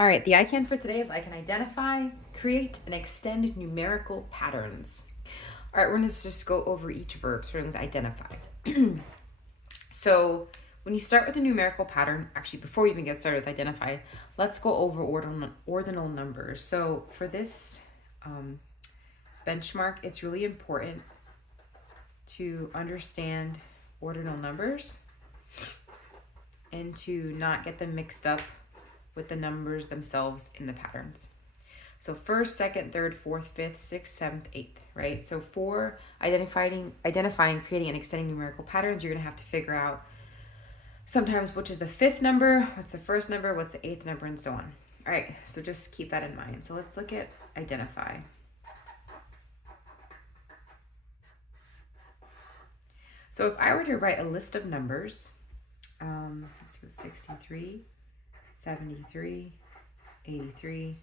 All right, the I can for today is I can identify, create, and extend numerical patterns. All right, we're going to just go over each verb, starting with identify. So when you start with a numerical pattern, actually, before we even get started with identify, let's go over ordinal numbers. So for this benchmark, it's really important to understand ordinal numbers and to not get them mixed up with the numbers themselves in the patterns. So first, second, third, fourth, fifth, sixth, seventh, eighth, right? So for identifying, creating, and extending numerical patterns, you're gonna have to figure out sometimes which is the fifth number, what's the first number, what's the eighth number, and so on. All right, so just keep that in mind. So let's look at identify. So if I were to write a list of numbers, let's go 63, 73, 83,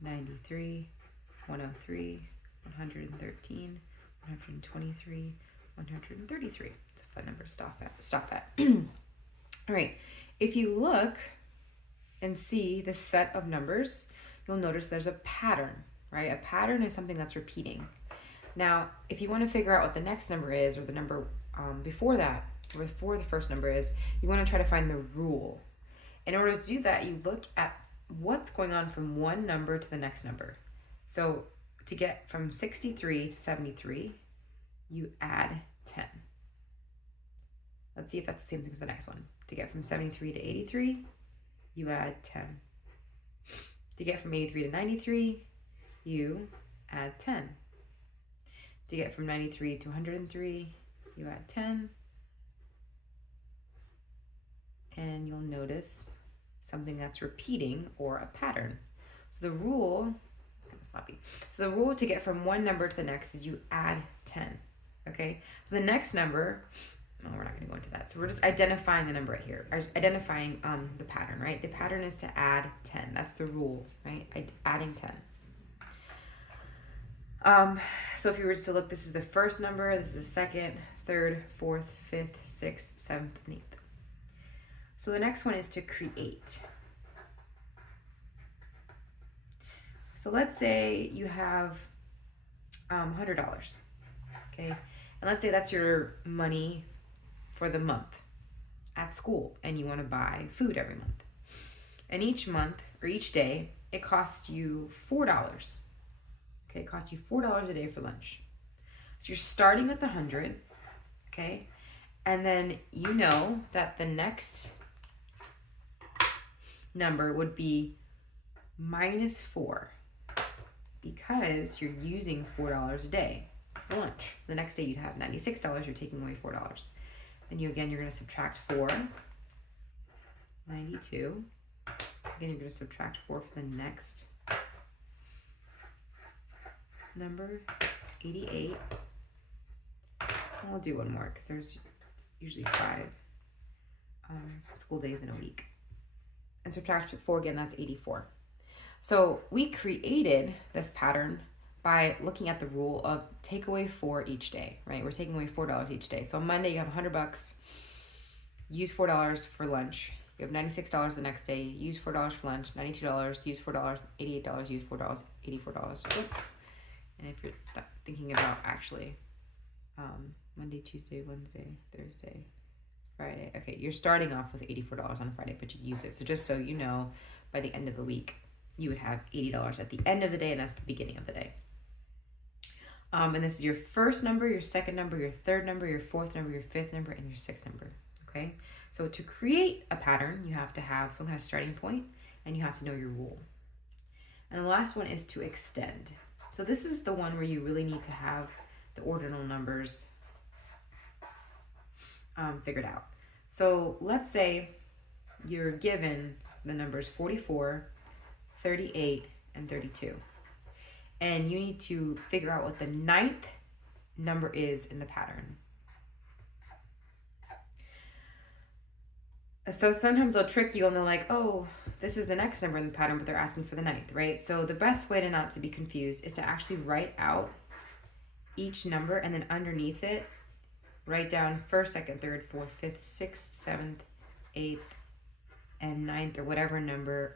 93, 103, 113, 123, 133. It's a fun number to stop at. All right, if you look and see this set of numbers, you'll notice there's a pattern, right? A pattern is something that's repeating. Now, if you want to figure out what the next number is, or the number before that, or before the first number is, you want to try to find the rule. In order to do that, you look at what's going on from one number to the next number. So to get from 63 to 73, you add 10. Let's see if that's the same thing for the next one. To get from 73 to 83, you add 10. To get from 83 to 93, you add 10. To get from 93 to 103, you add 10. And you'll notice something that's repeating, or a pattern. So the rule, it's kind of sloppy. So the rule to get from one number to the next is you add 10. Okay, so the next number, no, we're not going to go into that. So we're just identifying the number right here, or identifying the pattern, right? The pattern is to add 10. That's the rule, right? Adding 10. So if you were to look, this is the first number, this is the second, third, fourth, fifth, sixth, seventh, and eighth. So the next one is to create. So let's say you have $100, okay? And let's say that's your money for the month at school, and you want to buy food every month. And each month, or each day, it costs you $4. Okay, it costs you $4 a day for lunch. So you're starting with 100, okay? And then you know that the next number would be -4, because you're using $4 a day for lunch. The next day you'd have $96, you're taking away $4. Then you're going to subtract 4, 92. Again, you're going to subtract 4 for the next number, 88. I'll do one more because there's usually 5 school days in a week. And subtract 4 again, that's 84. So we created this pattern by looking at the rule of take away 4 each day, right? We're taking away $4 each day. So on Monday you have $100, use $4 for lunch. You have $96 the next day, use $4 for lunch, $92, use $4, $88, use $4, $84. Whoops. And if you're thinking about actually Monday, Tuesday, Wednesday, Thursday, Friday. Okay, you're starting off with $84 on Friday, but you use it. So just so you know, by the end of the week, you would have $80 at the end of the day, and that's the beginning of the day. And this is your first number, your second number, your third number, your fourth number, your fifth number, and your sixth number. Okay, so to create a pattern, you have to have some kind of starting point, and you have to know your rule. And the last one is to extend. So this is the one where you really need to have the ordinal numbers figured out. So let's say you're given the numbers 44, 38, and 32. And you need to figure out what the 9th number is in the pattern. So sometimes they'll trick you and they're like, oh, this is the next number in the pattern, but they're asking for the 9th, right? So the best way to not to be confused is to actually write out each number, and then underneath it, write down first, second, third, fourth, fifth, sixth, seventh, eighth, and 9th, or whatever number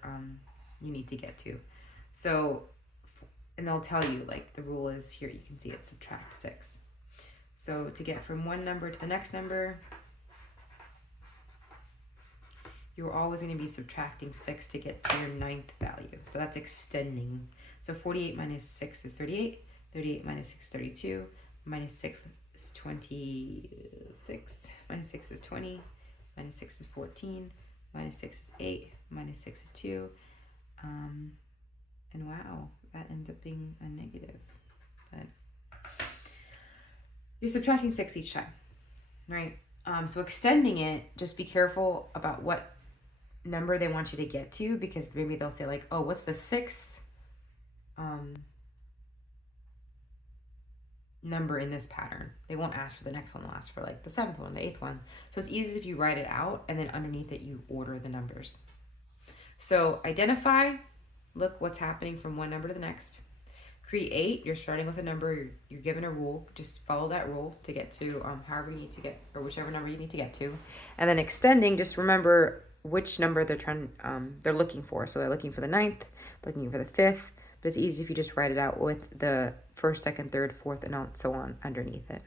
you need to get to. So, and they'll tell you, like, the rule is here, you can see it, subtract 6. So to get from one number to the next number, you're always going to be subtracting 6 to get to your 9th value. So that's extending. So 48 minus 6 is 38. 38 minus 6 is 32. Minus 6 is 26. Minus 6 is 20. Minus 6 is 14. Minus 6 is 8. Minus 6 is 2. And wow, that ends up being a negative. But you're subtracting 6 each time, right? So extending it, just be careful about what number they want you to get to, because maybe they'll say like, oh, what's the 6th number in this pattern? They won't ask for the next one, they'll ask for like the 7th one, the 8th one. So it's easy if you write it out and then underneath it you order the numbers. So identify, look what's happening from one number to the next. Create, you're starting with a number, you're given a rule, just follow that rule to get to however you need to get, or whichever number you need to get to. And then extending, just remember which number they're looking for. So they're looking for the 9th, looking for the 5th, but it's easy if you just write it out with the 1st, 2nd, 3rd, 4th, and so on underneath it.